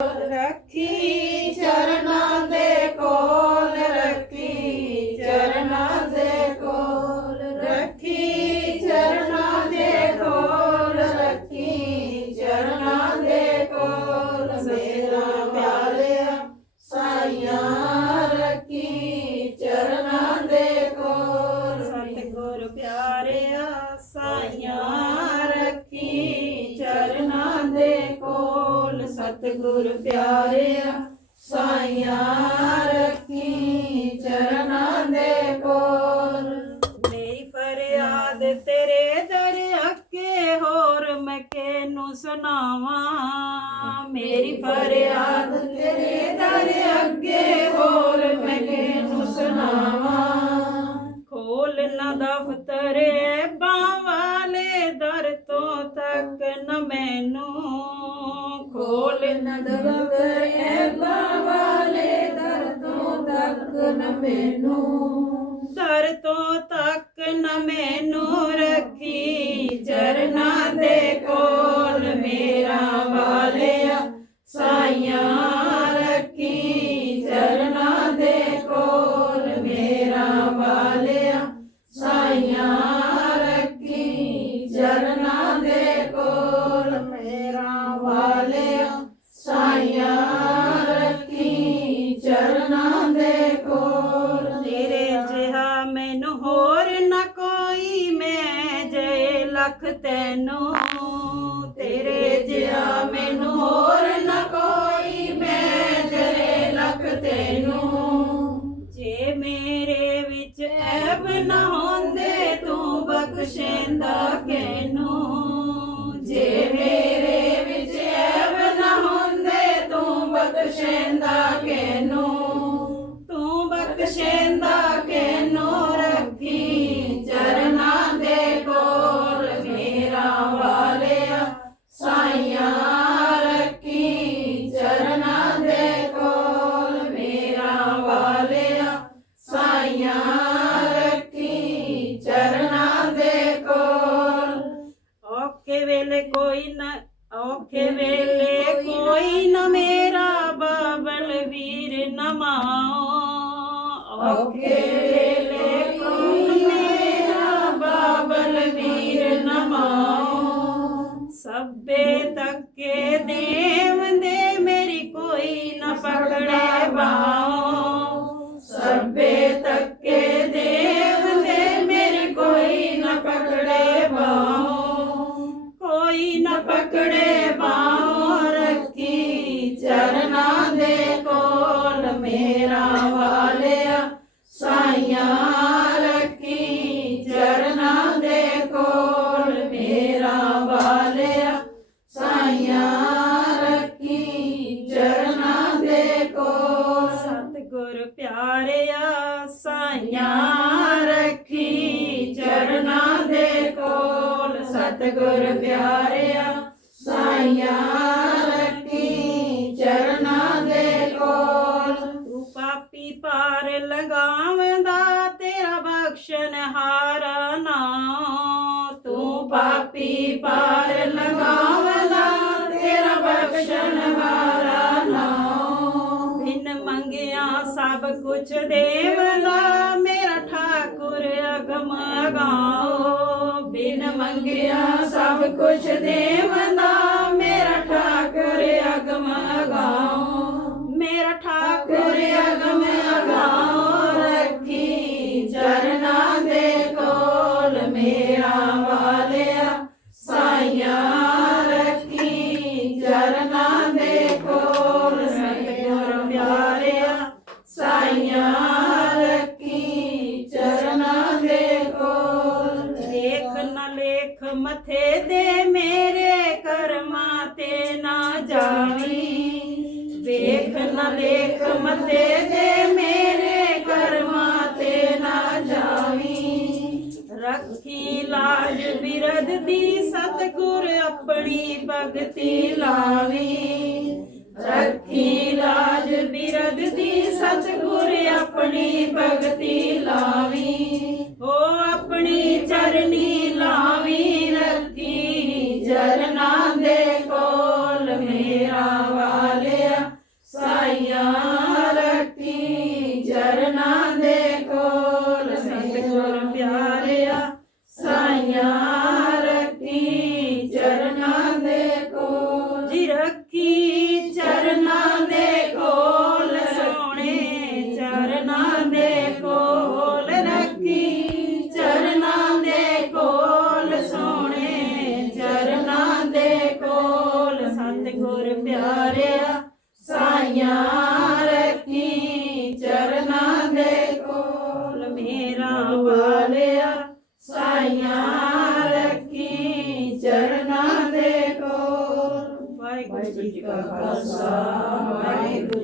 ਰੱਖੀ ਚਰਨਾਂ ਗੁਰ ਪਿਆਰਿਆ, ਸਾਈਆਂ ਰੱਖੀ ਚਰਨਾਂ ਦੇ ਕੋਲ। ਮੇਰੀ ਫਰਿਆਦ ਤੇਰੇ ਦਰ ਅੱਗੇ, ਹੋਰ ਮੈਂ ਕਿਹਨੂੰ ਸੁਣਾਵਾਂ? ਮੇਰੀ ਫਰਿਆਦ ਤੇਰੇ ਦਰ ਅੱਗੇ, ਹੋਰ ਮੈਂ ਕਿਹਨੂੰ ਸੁਣਾਵਾਂ? ਖੋਲ ਨਾ ਦਫ਼ਤਰ ਬਾਵਾਲੇ ਦਰ ਤੋਂ ਤੱਕ ਨਾ ਮੈਨੂੰ ਖੋਲ ਨਾ ਬਾਵਾਲੇ ਦਰ ਤੋਂ ਤੱਕ ਨ ਮੈਨੂੰ। ਲੱਖ ਤੈਨੂੰ, ਤੇਰੇ ਜਿਹਾ ਮੈਨੂੰ ਹੋਰ ਨਾ ਕੋਈ। ਮੈਂ ਜਰੇ ਲੱਖ ਤੈਨੂੰ, ਜੇ ਮੇਰੇ ਵਿੱਚ ਐਬ ਨਾ ਕੋਈ ਨਾ ਔਖੇ ਵੇਲੇ ਕੋਈ ਨਾ ਮੇਰਾ ਬਾਬਲ ਵੀਰ ਨਮਾਓ ਔਖੇ ਵੇਲੇ ਸਤਿਗੁਰ ਪਿਆਰਿਆ ਸਾਈਆਂ ਰੱਖੀ ਚਰਨਾਂ ਦੇ ਕੋਲ। ਤੂੰ ਪਾਪੀ ਪਾਰ ਲਗਾਵਦਾ ਤੇਰਾ ਬਖਸ਼ਣ ਹਾਰਾ ਨਾ ਤੂੰ ਪਾਪੀ ਪਾਰ ਲਗਾਵਦਾ ਤੇਰਾ ਬਖਸ਼ਣ ਹਾਰਾ ਨਾ ਬਿਨ ਮੰਗਿਆ ਸਭ ਕੁਛ ਦੇਵਦਾ ਮੇਰਾ ਠਾਕੁਰ ਅਗਮ ਗਾਓ ਬਿਨ ਮੰਗਿਆ ਸਭ ਕੁਛ ਦੇਵਦਾ ਮੇਰਾ ਠਾਕੁਰ ਅਗਮ ਮਥੇ ਦੇ ਮੇਰੇ ਕਰਮਾਂ ਤੇ ਨਾ ਜਾਵੀ। ਵੇਖ ਨਾ ਲੇਖ ਮਥੇ ਦੇ ਮੇਰੇ ਕਰਮਾਂ ਤੇ ਨਾ ਜਾਵੀ। ਰੱਖੀ ਲਾਜ ਬਿਰਦ ਦੀ ਸਤਗੁਰ ਆਪਣੀ ਭਗਤੀ ਲਾਵੀ। ਰੱਖੀ ਲਾਜ ਬਿਰਦ ਦੀ ਸਤਗੁਰ ਆਪਣੀ ਭਗਤੀ ਲਾਵੀ। ਸਾਈਆਂ ਰੱਖੀ ਚਰਨਾਂ ਦੇ ਕੋਲ ਵਾਹਿਗੁਰੂ ਜੀ ਕਾ ਖਾਲਸਾ ਵਾਹਿਗੁਰੂ